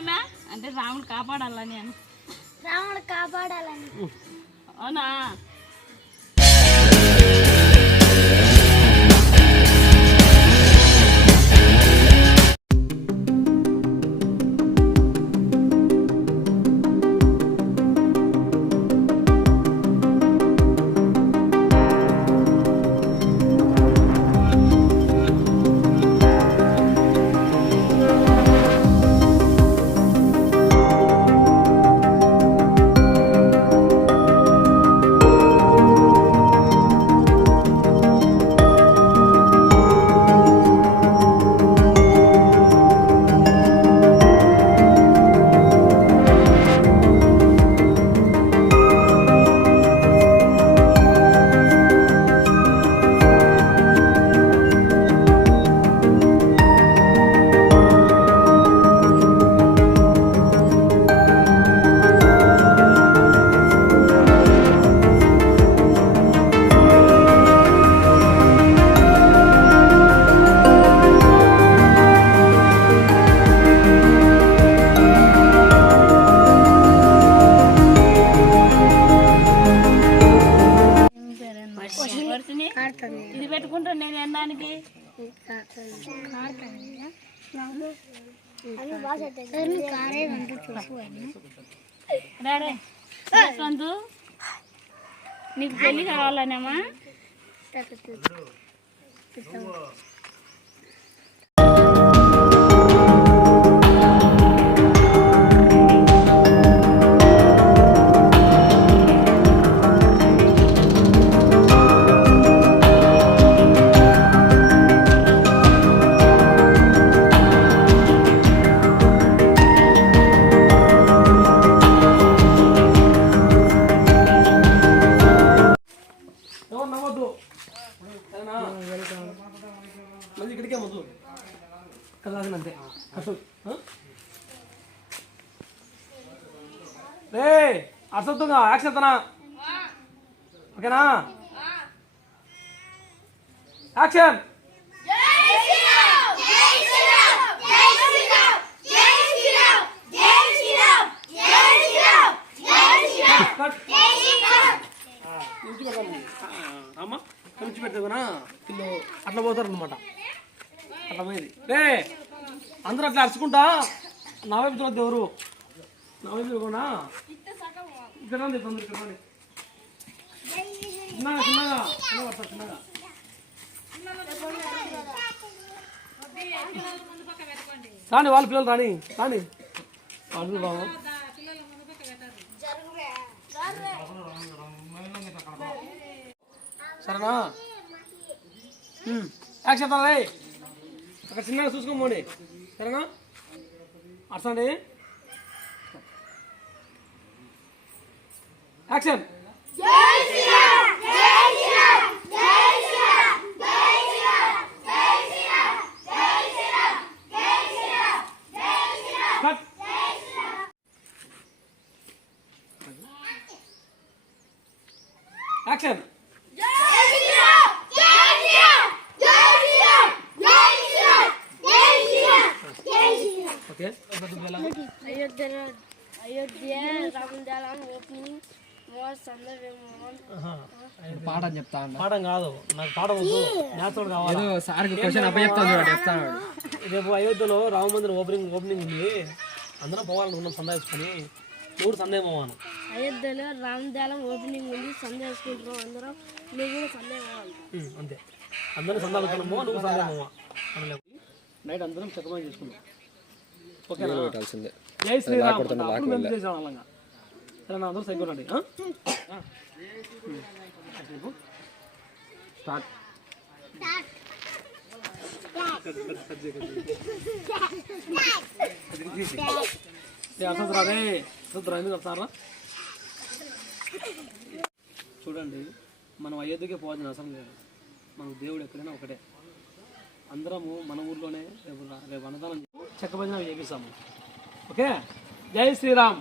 అన్నమే అంటే రాముడు కాపాడాలని అని. రాముడు కాపాడాలని. అవునా? ఇది పెట్టుకుంటా నేను ఎందానికి నీకు పెళ్లి కావాలనేమా? ఇక్కడికే ముందు కదానంతే అసలు రే అసలుగా యాక్షన్ ఓకేనా? యాక్షన్. అమ్మా కలిసి పెట్టుకున్నా వీళ్ళు అట్లా పోతారు అనమాట. అట్లా పోయేది రే అందరూ అట్లా అరుచుకుంటా నా వైపు చూడద్దు ఎవరు నా వైపు చూడకుండా ఇక్కడ తొందర ఇక్కడ చిన్నగా చిన్నగా చిన్నగా పడతా చిన్నగా రాని వాళ్ళ పిల్లలు రాని రాని వాళ్ళు బాబు సరేనా? యాక్షన్ రే అక్కడ చిన్నగా చూసుకోమోండి సరేనా? అర్సండి యాక్షన్. యాక్షన్. పాఠం చెప్తా. పాఠం కాదు నాకు పాఠం వద్దు, న్యాచురల్ కావాలి. చెప్తాను. రేపు అయోధ్యలో రామ మందిరం ఓపెనింగ్ ఉంది. అందరం పోవాలనుకున్నాం సందా వేసుకుని. మూడు సందేహం పోవాను. అయోధ్యలో రామదేలం ఓపెనింగ్ ఉంది, సందే వేసుకుంటున్నాం అందరం. నువ్వు కూడా సందే పోవాలి. అంతే అందరం సందా వెళ్తున్నామో నువ్వు సందేహం పోవా నైట్ అందరం చక్కగా చేసుకున్నాం. ఓకేనా? జై శ్రీరామ్. సరే అందరూ సైకోండి. స్టార్ట్. అసలు ఎందుకు వస్తారా? చూడండి మనం అయోధ్యకే పోవాల్సిన అవసరం లేదు. మనకు దేవుడు ఎక్కడైనా ఒకటే. అందరము మన ఊర్లోనే రేపు అన్నదానం చెక్క భజన చేపిస్తాము. ఓకే? జై శ్రీరామ్.